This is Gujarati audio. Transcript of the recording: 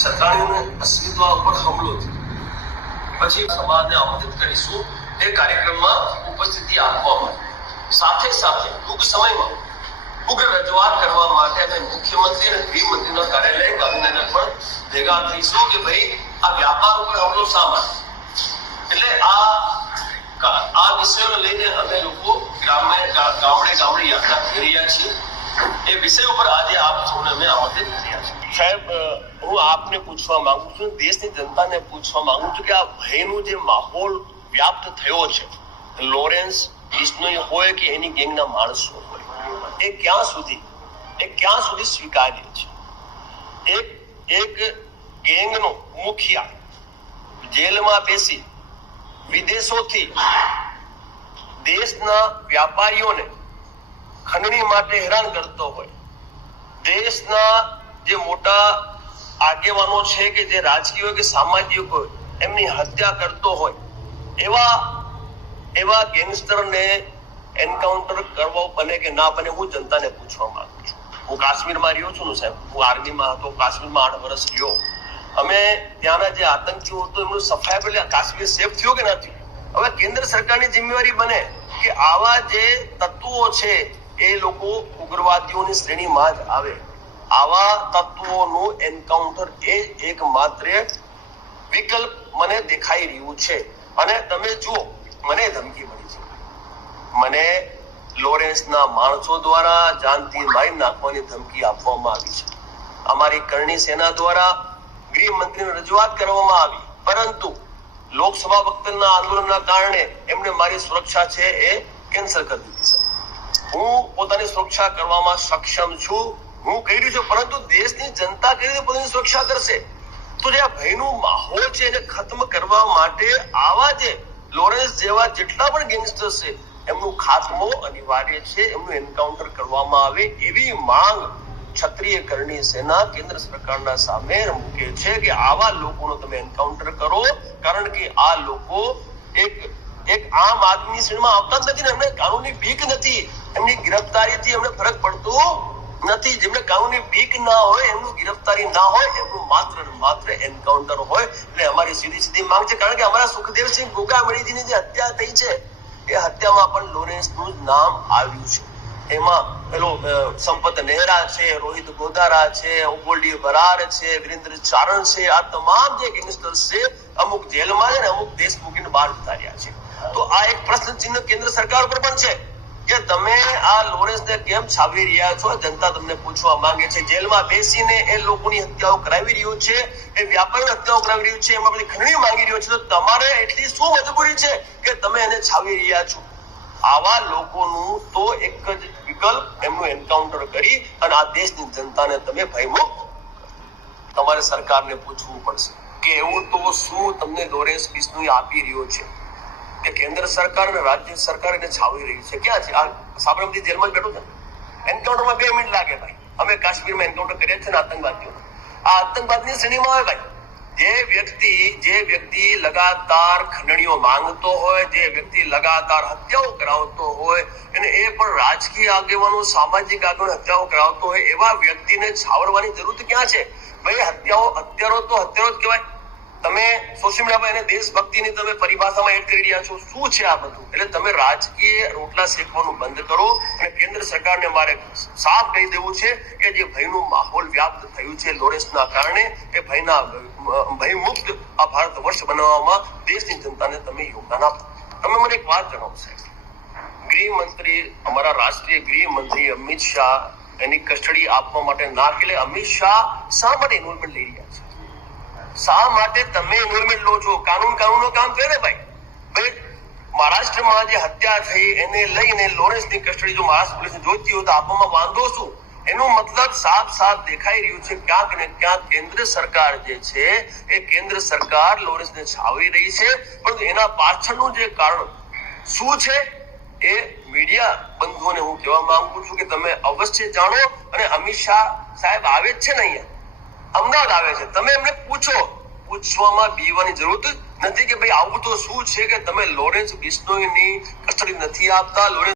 સતાણીઓને અસ્તિત્વ ઉપર હમલો થયો. પછી સમાજને આમંત્રિત કરીશું એ કાર્યક્રમમાં ઉપસ્થિતિ આપવા માટે. સાથે સાથે ટૂંક સમયમાં ઉગ્ર રજૂઆત કરવા માટે અમે મુખ્યમંત્રી અને ગૃહમંત્રીના કાર્યાલય ગાંધીનગર પણ ભેગા થઈશું કે ભાઈ, આ વ્યાપાર ઉપર હમલો શા માટે? એટલે આ આ વિષયોને લઈને અમે લોકો ગ્રામે ગામડે ગામડે યાત્રા કરી રહ્યા છીએ. એ વિષય ઉપર આજે આપ સૌને અમે આમંત્રિત કર્યા છીએ. સાહેબ હું આપને પૂછવા માંગુ છું, દેશની જનતાને પૂછવા માંગુ છું કે આ ભયનું જે માહોલ વ્યાપ્ત થયો છે, લોરેન્સ બિશ્નોઈ હોય કે એની ગેંગના માણસો હોય, એ ક્યાં સુધી, એ ક્યાં સુધી સ્વીકાર્ય છે? એક એક ગેંગનો મુખિયા જેલમાં બેસી વિદેશોથી દેશના વ્યાપારીઓને ખંડણી માટે હેરાન કરતો હોય, દેશના જે મોટા આગેવાનો છે કે જે રાજકીય હોય કે સામાજિક હોય, એમની હત્યા કરતો હોય, એવા એવા ગેંગસ્ટરને એન્કાઉન્ટર કરવો બને કે ના બને હું જનતાને પૂછવા માંગુ છું. હું કાશ્મીરમાં રહ્યો છું ને સાહેબ. હું આર્મીમાં હતો, કાશ્મીરમાં આઠ વર્ષ રહ્યો. અમે ત્યાંના જે આતંકીઓ હતો, એમનું સફાઈ એટલે કાશ્મીર સેફ થયો કે નથી હવે કેન્દ્ર સરકારની જિમ્મેવારી બને કે આવા જે તત્વો છે, એ લોકો ઉગ્રવાદીઓની શ્રેણીમાં જ આવે. આવા તત્વોનું એન્કાઉન્ટર એ એકમાત્ર વિકલ્પ મને દેખાઈ રહ્યું છે. અને તમે જુઓ, મને ધમકી મળી છે. મને લોરેન્સના માણસો દ્વારા જાનથી મારી નાખવાની ધમકી આપવામાં આવી છે. અમારી કરણી સેના દ્વારા ગૃહમંત્રીને રજૂઆત કરવામાં આવી. પરંતુ લોકસભા વખતના આંદોલનના કારણે એમને મારી સુરક્ષા છે એ કેન્સલ કરી દીધી છે. હું પોતાની સુરક્ષા કરવામાં સક્ષમ છું. હું કહી રહ્યો છું, પરંતુ દેશની જનતા કઈ રીતે પોતાની સુરક્ષા કરશે? તો જે આ ભયનું માહોલ છે એને ખતમ કરવા માટે આવા જે લોરેન્સ જેવા જેટલા પણ ગેંગસ્ટર છે, એમનું ખાતમો અનિવાર્ય છે, એમનું એન્કાઉન્ટર કરવામાં આવે એવી માંગ ક્ષત્રિય કરણી સેના કેન્દ્ર સરકારના સામે મૂકે છે કે આવા લોકોનો તમે એન્કાઉન્ટર કરો, કારણ કે આ લોકો એક એક આમ આદમી શ્રેણીમાં આવતા જ નથી ને, એમને કાનૂની બીક નથી, એમની ગિરફતારીથી એમને ફરક પડતો નથી. જેમને કાનૂની બીક ના હોય, એમનું ગિરફતારી ના હોય, એમનું માત્ર માત્ર એન્કાઉન્ટર હોય, એટલે અમારી સીધી સીધી માંગ છે. કારણ કે અમારા સુખદેવસિંહ ગોગામણીજીની જે હત્યા થઈ છે, એ હત્યામાં પણ લોરેન્સનું નામ આવ્યું છે. એમાં પેલો સંપત નહેરા છે, રોહિત ગોદારા છે ગોલ્ડી બરાર છે, વિરેન્દ્ર ચારણ છે, આ તમામ જે ગેંગસ્ટર્સ છે, અમુક જેલમાં છે ને અમુક દેશ મૂકીને બહાર ઉતાર્યા છે. તો આ એક પ્રશ્ન ચિહ્ન કેન્દ્ર સરકાર ઉપર પણ છે. કે તમે આ લોરેન્સને કેમ છાવી રહ્યા છો? જનતા તમને પૂછવા માંગે છે. જેલમાં બેસીને એ લોકોની હત્યાઓ કરાવી રહ્યું છે, એ વ્યાપારીઓ હત્યાઓ કરાવી રહ્યું છે, એમાં ખંડણી માંગી રહ્યો છે. તો તમારે એટલી શું મજબૂરી છે કે તમે એને છાવી રહ્યા છો? આવા લોકોનું તો એક જ વિકલ્પ એમનું એન્કાઉન્ટર કરી અને આ દેશની જનતાને તમે ભયમુક્ત તમારે સરકારને પૂછવું પડશે. કે એવું તો શું તમને લોરેન્સ બિસ્નુ આપી રહ્યો છે? કે કેન્દ્ર સરકાર અને રાજ્ય સરકાર એને છાવી રહી છે. ક્યાં છે? આ સાબરમતી જેલમાં બેઠો છે એન્કાઉન્ટરમાં બે મિનિટ લાગે ભાઈ. અમે કાશ્મીરમાં એન્કાઉન્ટર કર્યા છે ને આતંકવાદીઓ. આ આતંકવાદની શ્રેણીમાં આવે ભાઈ. જે વ્યક્તિ જે વ્યક્તિ લગાતાર ખંડણીઓ માંગતો હોય, જે વ્યક્તિ લગાતાર હત્યાઓ કરાવતો હોય, અને એ પણ રાજકીય આગેવાનો, સામાજિક આગેવાનો હત્યાઓ કરાવતો હોય, એવા વ્યક્તિને છાવરવાની જરૂર ક્યાં છે? ભાઈ, હત્યાઓ, હત્યારો તો હત્યારો જ કહેવાય. તમે સોશિયલ મીડિયા પર એને દેશભક્તિની તમે પરિભાષામાં એડ કરી રહ્યા છો. શું છે આ બધું? એટલે તમે રાજકીય રોટલા શેકવાનું બંધ કરો અને કેન્દ્ર સરકારને મારે સાફ કહી દેવું છે કે જે ભયનું માહોલ વ્યાપ્ત થયું છે લોરેન્સના કારણે એ ભયના ભયમુક્ત આ ભારત વર્ષ બનાવવામાં દેશની જનતાને તમે યોગદાન આપો. તમે મને એક વાત જણાવો, સાહેબ. ગૃહમંત્રી, અમારા રાષ્ટ્રીય ગૃહમંત્રી અમિત શાહ એની કસ્ટડી આપવા માટે ના કે અમિત શાહ શા માટે ઇન્વોલ્વમેન્ટ લઈ રહ્યા છે? શા માટે તમે ઇન્વોલ્વમેન્ટ લો છો? કાનૂન કાનૂનનું કામ કરે ભાઈ? ભાઈ મહારાષ્ટ્રમાં જે હત્યા થઈ, એને લઈને લોરેન્સની કસ્ટડી જો મહારાષ્ટ્ર પોલીસને જોઈતી હોય તો આપવામાં વાંધો શું? એનો મતલબ સાફ સાફ દેખાઈ રહ્યું છે ક્યાંક ને ક્યાંક કેન્દ્ર સરકાર જે છે, એ કેન્દ્ર સરકાર લોરેન્સને છાવી રહી છે. પરંતુ એના પાછળનું જે કારણ શું છે, એ મીડિયા બંધુઓને હું કહેવા માંગુ છું કે તમે અવશ્ય જાણો. અને અમિત શાહ સાહેબ આવે જ છે ને અહીંયા? અમદાવાદ આવે છે. તમે એમને પૂછો. પૂછવામાં બીવાની જરૂર નથી કે ભાઈ આવું તો શું છે કે તમે લોરેન્સ બિશ્નોઈની કસ્ટડી નથી આપતા? લોરેન્સ